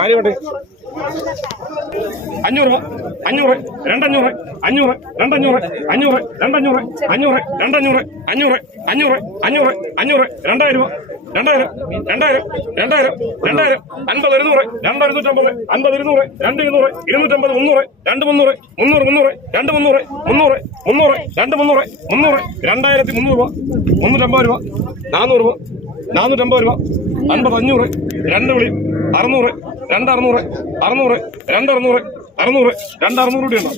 ആയിക്കോട്ടെ അഞ്ഞൂറ് അഞ്ഞൂറ് രണ്ടഞ്ഞൂറ് അഞ്ഞൂറ് രണ്ടഞ്ഞൂറ് അഞ്ഞൂറ് രണ്ടഞ്ഞൂറ് അഞ്ഞൂറ് രണ്ടഞ്ഞൂറ് അഞ്ഞൂറ് അഞ്ഞൂറ് അഞ്ഞൂറ് അഞ്ഞൂറ് രണ്ടായിരം രൂപ രണ്ടായിരം രണ്ടായിരം രണ്ടായിരം രണ്ടായിരം അൻപത് ഇരുന്നൂറ് രണ്ട് അൻപത് ഇരുന്നൂറ് രണ്ട് ഇരുന്നൂറ് ഇരുന്നൂറ്റമ്പത് മുന്നൂറ് രണ്ട് മുന്നൂറ് മുന്നൂറ് മുന്നൂറ് രണ്ട് മുന്നൂറ് മുന്നൂറ് മുന്നൂറ് രണ്ട് മുന്നൂറ് മുന്നൂറ് രണ്ടായിരത്തി മുന്നൂറ് രൂപ മുന്നൂറ്റമ്പത് രൂപ നാനൂറ് രൂപ. നാനൂറ്റമ്പത് രൂപ. അൻപത് അഞ്ഞൂറ് രണ്ട് വിളി അറുന്നൂറ് രണ്ട് അറുന്നൂറ് അറുന്നൂറ് രണ്ട് അറുന്നൂറ് അറുന്നൂറ് അറുന്നൂറ് രൂപയുണ്ടോ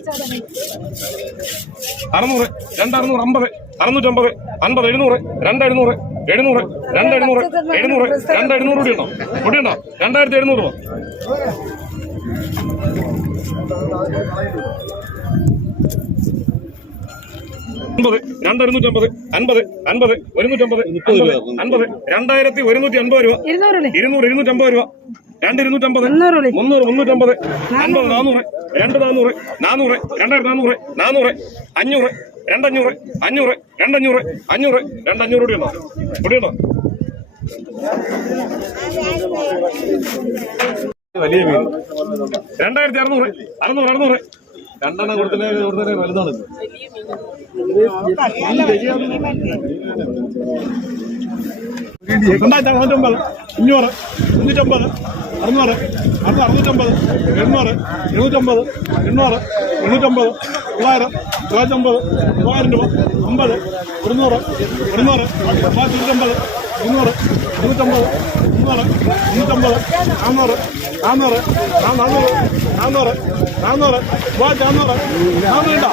അറുന്നൂറ് രണ്ട് അറുന്നൂറ് അമ്പത് അറുന്നൂറ്റമ്പത് അൻപത് എഴുന്നൂറ് രണ്ട് എഴുന്നൂറ് എഴുന്നൂറ് രണ്ട് എഴുന്നൂറ് എഴുന്നൂറ് രണ്ട് എഴുന്നൂറ് കൂടി ഉണ്ടോ? രണ്ടായിരത്തി എഴുന്നൂറ് രൂപ. അൻപത് രണ്ട് ഇരുന്നൂറ്റമ്പത് അൻപത് അൻപത് ഒരുന്നൂറ്റമ്പത് അൻപത് രണ്ടായിരത്തി ഒരുന്നൂറ്റി അൻപത് രൂപ ഇരുന്നൂറ് ഇരുന്നൂറ്റമ്പത് രൂപ. രണ്ട് ഇരുന്നൂറ്റമ്പത്. മുന്നൂറ് മുന്നൂറ്റമ്പത്. അൻപത് നാനൂറ്. രണ്ട് നാനൂറ്. നാനൂറ്. രണ്ടായിരത്തി നാനൂറ്. നാനൂറ്. അഞ്ഞൂറ്. രണ്ടഞ്ഞൂറ്. അഞ്ഞൂറ്. രണ്ടഞ്ഞൂറ്. അഞ്ഞൂറ്. രണ്ടഞ്ഞൂറ്. കൂടി ഉണ്ടോ? വലിയ മീൻ. രണ്ടായിരത്തി അറുന്നൂറ്. അറുന്നൂറ് അറുന്നൂറ്. രണ്ടെണ്ണം കൊടുത്തില്ലേ? കൊടുത്തേ വലുതാണ്. രണ്ടായിരത്തി അറുന്നൂറ്റമ്പത് അഞ്ഞൂറ് മുന്നൂറ്റമ്പത് അറുന്നൂറ് അടുത്ത അറുന്നൂറ്റമ്പത് എണ്ണൂറ് എഴുന്നൂറ്റമ്പത് എണ്ണൂറ് എണ്ണൂറ്റമ്പത് തൊള്ളായിരം തൊള്ളായിരത്തമ്പത് മൂവായിരം രൂപ അമ്പത് ഒരുന്നൂറ് ഒരുന്നൂറ് തൊള്ളായിരത്തി ഇരുന്നൂറ്റമ്പത് ഇരുന്നൂറ് ഇരുന്നൂറ്റമ്പത് മുന്നൂറ് മുന്നൂറ്റമ്പത് നാന്നൂറ് നാന്നൂറ് നാന്നൂറ് നാന്നൂറ് നാന്നൂറ് നാന്നൂറ് നാന്നൂറ്